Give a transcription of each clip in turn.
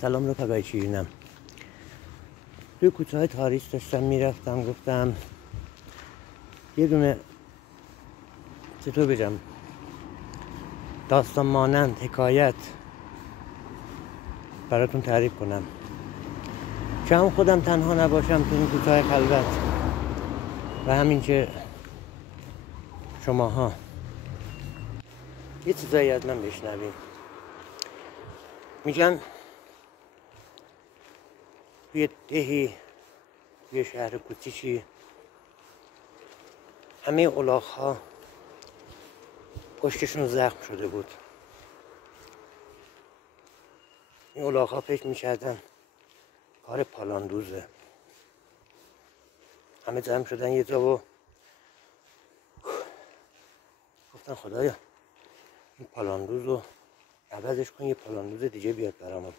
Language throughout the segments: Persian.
سلام رفقای شیرینم. توی کوچه‌های تاریخ داشتم میرفتم، گفتم یه دونه چطور بگم داستان مانند حکایت براتون تعریف کنم که هم خودم تنها نباشم تو این کوچه‌های خلوت و همین که شماها یه چیزایی از من بشنویم. میگن توی دهی، توی شهر کوچیکی، همه الاغ‌ها پشتشون زخم شده بود. این الاغ‌ها فکر می‌کردن کار پالاندوزه. همه جمع شدن یه جا و گفتن خدایا این پالاندوز رو عوضش کن، یه پالاندوز دیگه بیاد برامون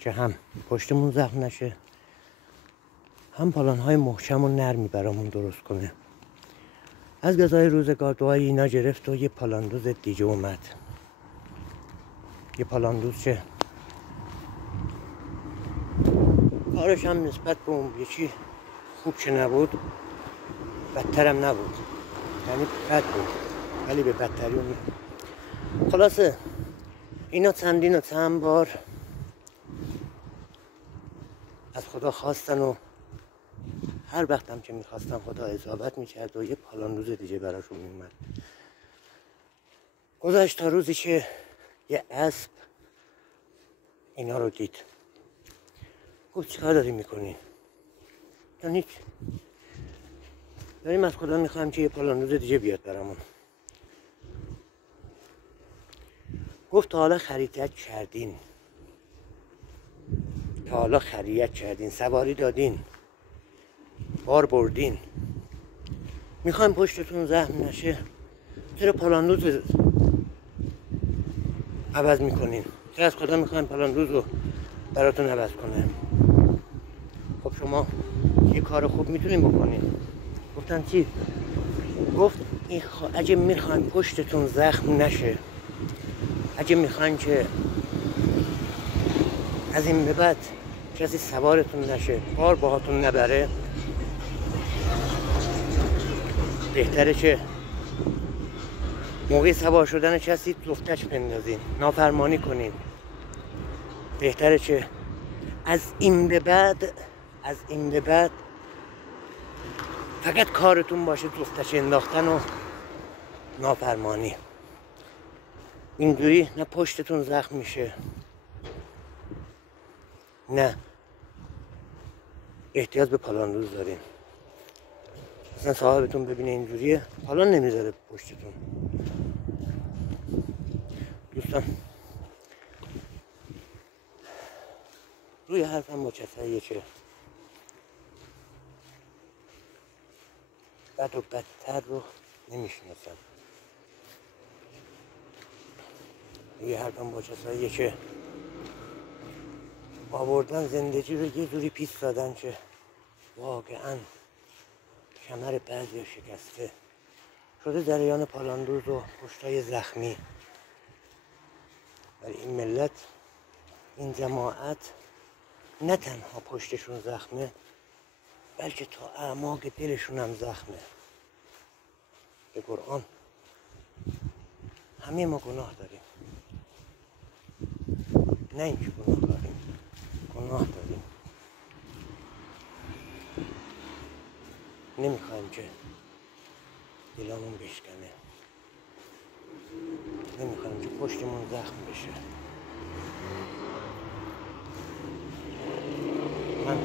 که هم پشتمون زخم نشه، هم پالانهای محکم و نرمی برامون درست کنه. از گذای روزگار دعای اینا گرفت و یه پالاندوز دیگه اومد. یه پالاندوز که کارش هم نسبت به اون یکی خوب که نبود، بدترم نبود، یعنی بد بود ولی به بدتری اون. خلاصه اینا چندین و چند بار از خدا خواستن و هر وقتم که میخواستن خدا اجابت میکرد و یه پالاندوز دیگه براشون میومد. گذشت تا روزی که یه اسب اینا رو دید. گفت چیکار داری میکنی؟ یعنی هیچ، داریم از خدا میخوایم که یه پالاندوز دیگه بیاد برامون. گفت تا حالا خریت کردین، تا حالا خریت کردین، سواری دادین، بار بردین، میخوایم پشتتون زخم نشه، چرا پالاندوز عوض میکنین؟ چرا از خدا میخوایم پالاندوز رو براتون عوض کنه؟ خب شما یه کار خوب میتونین بکنین. گفتن چی؟ گفت اگه میخوایم پشتتون زخم نشه، اگه میخواین که از این به بعد کسی سوارتون نشه، بار باهاتون نبره، بهتره که موقع سوار شدن کسی جفتش بندازین، نافرمانی کنین. بهتره که از این به بعد فقط کارتون باشه جفتش انداختن و نافرمانی. اینجوری نه پشتتون زخم میشه، نه احتیاج به پالاندوز دارین. مثلا صاحبتون ببینه اینجوریه، پالان نمیذاره پشتتون. دوستان روی حرفم با کساییه که بد و بدتر رو نمیشناسم. روی حرفم با کساییه که آوردن زندگی رو یه جوری پیش دادن که واقعا کمر بعضی شکسته شده جریان پالاندوز و پشتای زخمی. ولی این ملت، این جماعت نه تنها پشتشون زخمه بلکه تا اعماق دلشون هم زخمه. به قرآن همه ما گناه داریم، نه اینکه گناه داریم. نمیخوایم که دلامون بشکنه، نمیخوایم که پشتمون زخم بشه. من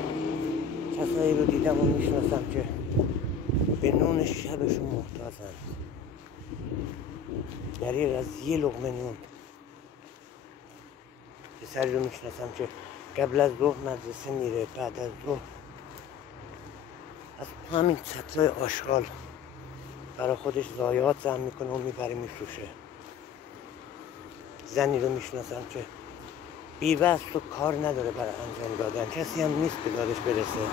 کسایی رو دیدم و میشناسم که به نون شبشون محتاجن. دریغ از یه لقمه نون. پسری رو میشناسم که قبل از ظهر مدرسه میره، بعد از ظهر از همین سطلای آشغال برای خودش ضایعات جمع میکنه و میبره میفروشه. زنی رو میشناسم که بیوه است و کار نداره برای انجام دادن، کسی هم نیست به دادش برسه.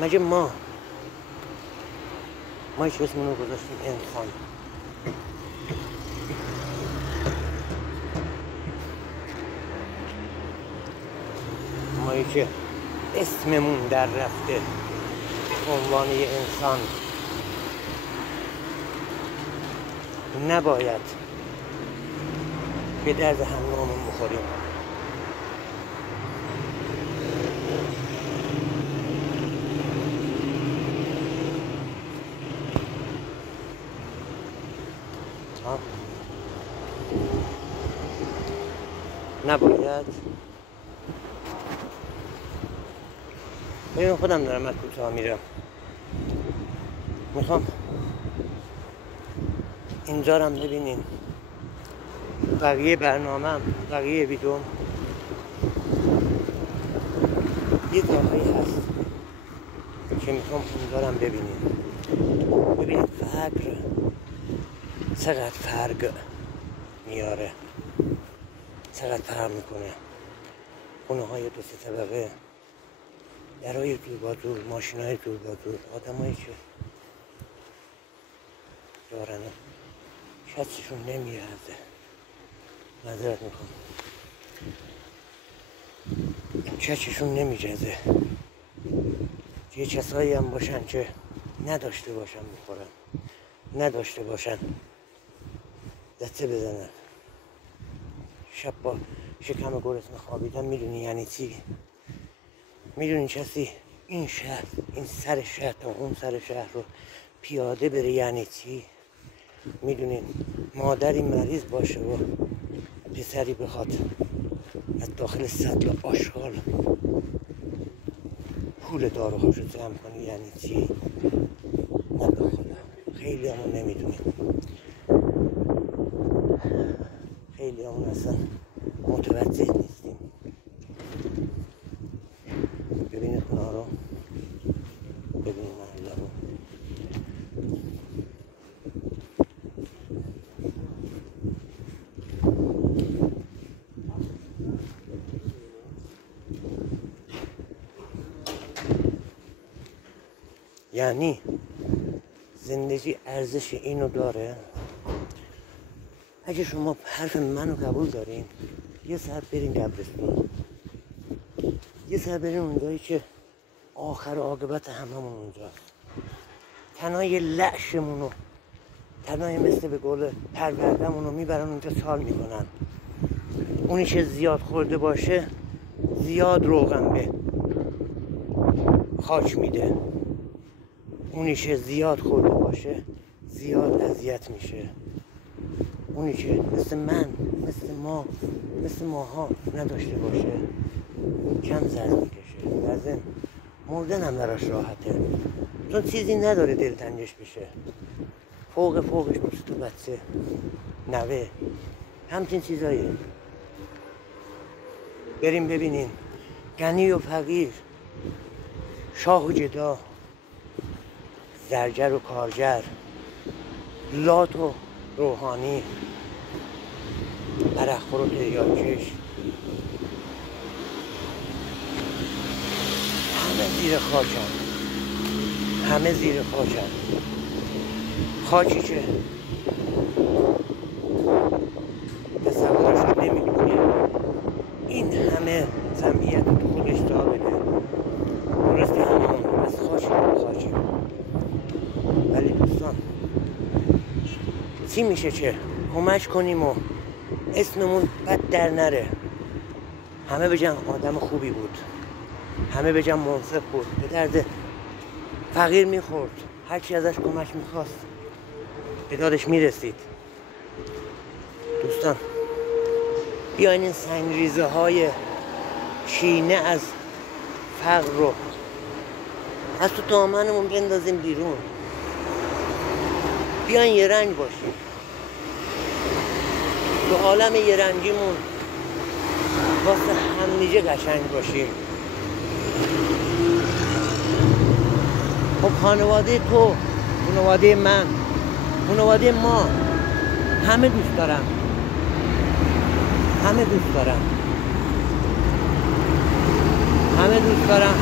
مگه ما هیچ اسمونو گذاشتیم انسان؟ ماهایی که اسممون در رفته عنوان یه انسان نباید به درد همراهمون بخوریم. نباید. ببین خودم دارم از کوتاه میرم. میخوام اینجا رو ببینین. بقیه برنامه بقیه ویدیوم یه جاهایی هست که میخوام اونجا رو ببینین. ببینید فقر چقدر فرق میاره، چقدر فرق میکنه. خونه های 2-3 طبقه، درای دور با دور، ماشین های دور با دور، آدم هایی که دارن کسشون نمیرزه. معذرت میخوام، چششون نمیجزه. یه کسایی هم باشن که نداشته باشن بخورن، نداشته باشن دسته بزنن، شب با شکم گرسنه خوابیدن. میدونی یعنی چی؟ میدونی کسی این شهر، این سر شهر تا اون سر شهر رو پیاده بره یعنی چی؟ میدونین مادری مریض باشه و پسری بخواد از داخل سطل آشغال پول داروهاشو جمع کنی یعنی چی؟ نه به خدا خیلی همون نمیدونیم، خیلی همون اصلا متوجه نیستیم. ببینید خونه ها رو، ببینید محله رو. یعنی زندگی ارزش اینو داره. اگه شما حرف منو قبول دارین یه سر برین قبرستون، یه سر برین اونجایی که آخر عاقبت هممون اونجاست. تنهای لعشمونو، تنهای مثل به قول پروردمونو میبرن اونجا سال میکنن. اونی که زیاد خورده باشه زیاد روغن به خاک میده، اونی که زیاد خورده باشه زیاد اذیت میشه. اونی که مثل من، مثل ماها نداشته باشه کم زرد میکشه. بعضن مردن هم براش راحته، چون چیزی نداره دلتنگش بشه. فوقش دوست و بچه، نوه، همچین چیزایی. بریم ببینین غنی و فقیر، شاه و جدا، زرگر و کارگر، لات و روحانی، عرقخور و تریاکش، همه زیر خاکن، همه زیر خاکن. خاکی که تصورش نمی‌کنی این همه جمعیت تو خودش جا بده. درسته هممون از خاکی، ولی دوستان چی میشه که کمک کنیم و اسممون بد در نره؟ همه بگن آدم خوبی بود، همه بگن منصف بود، به درد فقیر میخورد، هر کی ازش کمک میخواست به دادش میرسید. دوستان بیاین این سنگریزه های کینه از فقر رو از تو دامنمون بندازیم بیرون. بیاین یه رنگ باشیم، تو عالم یه رنگیمون واسه همدیگه قشنگ باشیم. خب خانواده تو، خانواده من، خانواده ما همه دوست دارم، همه دوست دارم، همه دوست دارم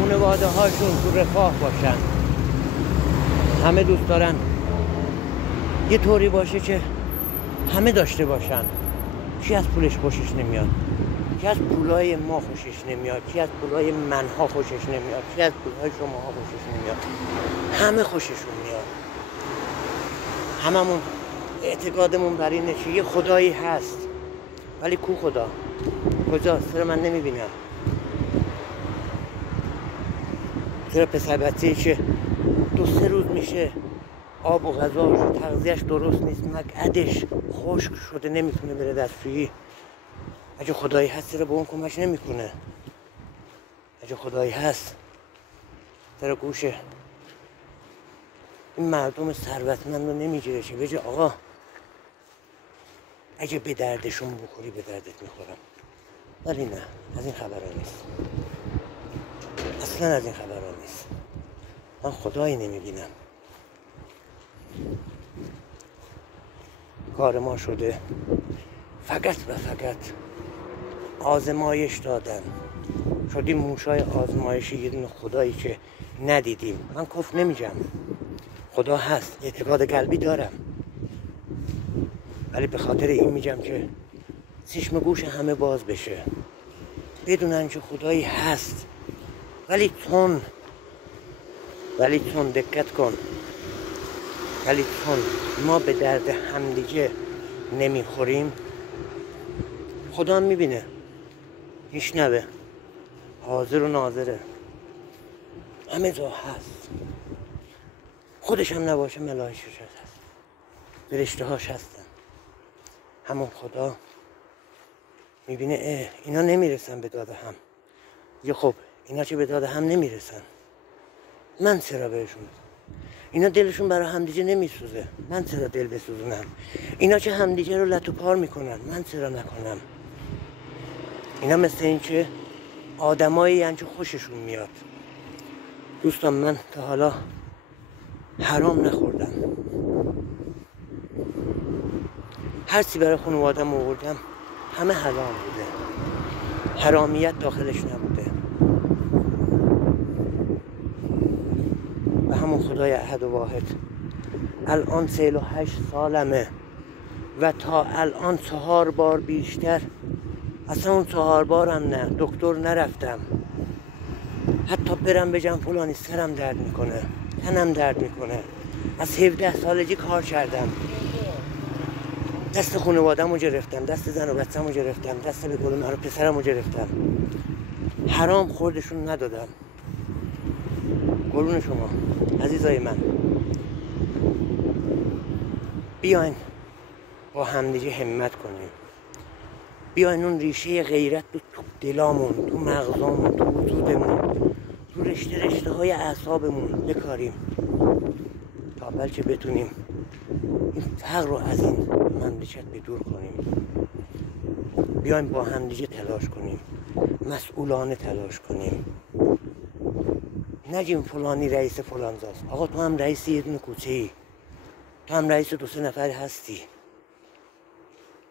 خانواده هاشون تو رفاه باشن. همه دوست دارن یه طوری باشه که همه داشته باشن. کی از پولش خوشش نمیاد؟ کی از پولای ما خوشش نمیاد، کی از پولای منها خوشش نمیاد، کی از پولای شماها خوشش نمیاد. همه خوششون میاد. هممون اعتقادمون بر اینه که یه خدایی هست، ولی کو خدا؟ کجاست؟ چرا من نمیبینم؟ چرا پسر بچه‌ای که 2-3 روز میشه آب و غذاش تغذیه‌اش درست نیست، مقعدش خشک شده، نمیتونه بره دستشویی؟ اگه خدایی هست چرا به اون کمک نمیکنه؟ اگه خدایی هست چرا گوشه این مردم ثروتمند رو نمیگیره که بگه آقا اگه به دردشون بخوری به دردت میخورم؟ ولی نه، از این خبرها نیست، اصلا از این خبرها نیست. من خدایی نمیبینم. کار ما شده فقط و فقط آزمایش دادن، شدیم موشای آزمایشی یه دونه خدایی که ندیدیم. من کفر نمیگم، خدا هست، اعتقاد قلبی دارم، ولی به خاطر این میگم که چشم گوش همه باز بشه، بدونن که خدایی هست. ولی چون دقت کن، ولی چون ما به درد همدیگه نمیخوریم، خدا هم میبینه، میشنوه، حاضر و ناظره، همه جا هست. خودش هم نباشه ملائکه‌ش هست، فرشته‌هاش هستن. همون خدا میبینه اینا نمیرسن به داد هم. یا خب اینا که به داد هم نمیرسن، من چرا بهشون؟ اینا دلشون برای همدیگه نمیسوزه، من چرا دل بسوزونم؟ اینا که همدیگه رو لط و پار میکنن، من چرا نکنم؟ اینا مثل این که آدمایی هستن که خوششون میاد. دوستان من تا حالا حرام نخوردم، هرچی برای خانوادم آوردم همه حلال بوده، حرامیت داخلش نبوده. و همون خدای احد و واحد الان 48 سالمه و تا الان 4 بار بیشتر، اصلا اون 4 بارم نه، دکتر نرفتم. حتی برم بگم فلانی سرم درد میکنه، تنم درد میکنه. از 17 سالگی کار کردم، دست خانواده‌مو گرفتم، دست زن و بچه‌مو گرفتم، دست به قول معروف پسرمو گرفتم، حرام خوردشون ندادم. قربون شما عزیزای من، بیاین با همدیگه همت کنیم، بیاین اون ریشه غیرت رو تو دلامون، تو مغزامون، تو وجودمون، تو رشته های اعصابمون بکاریم تا بلکه بتونیم این فقر رو از این مملکت به دور کنیم. بیاین با همدیگه تلاش کنیم، مسئولانه تلاش کنیم. نگیم فلانی رئیس فلانجاست. آقا تو هم رئیس یه دونه کوچه‌ای، تو هم رئیس 2-3 نفر هستی.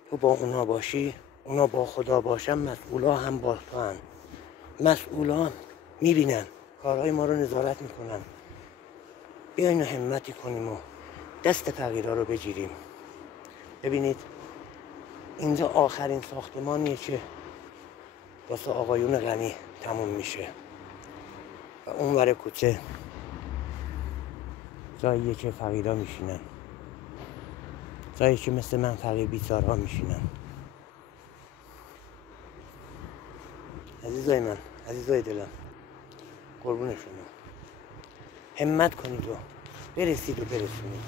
تو با اونا باشی، اونا با خدا باشن، مسئولا هم با تو هم. مسئولا میبینن کارهای ما رو نظارت میکنن. بیاین همتی کنیم و دست فقیرها رو بگیریم. ببینید اینجا آخرین ساختمانیه که واسه آقایون غنی تموم میشه و اون ور کوچه جاییه که فقیرها میشینن، جایی که مثل من فقیر بیچارها میشینن. عزیزای من، عزیزای دلم، قربون شما، همت کنید و برسید و برسونید.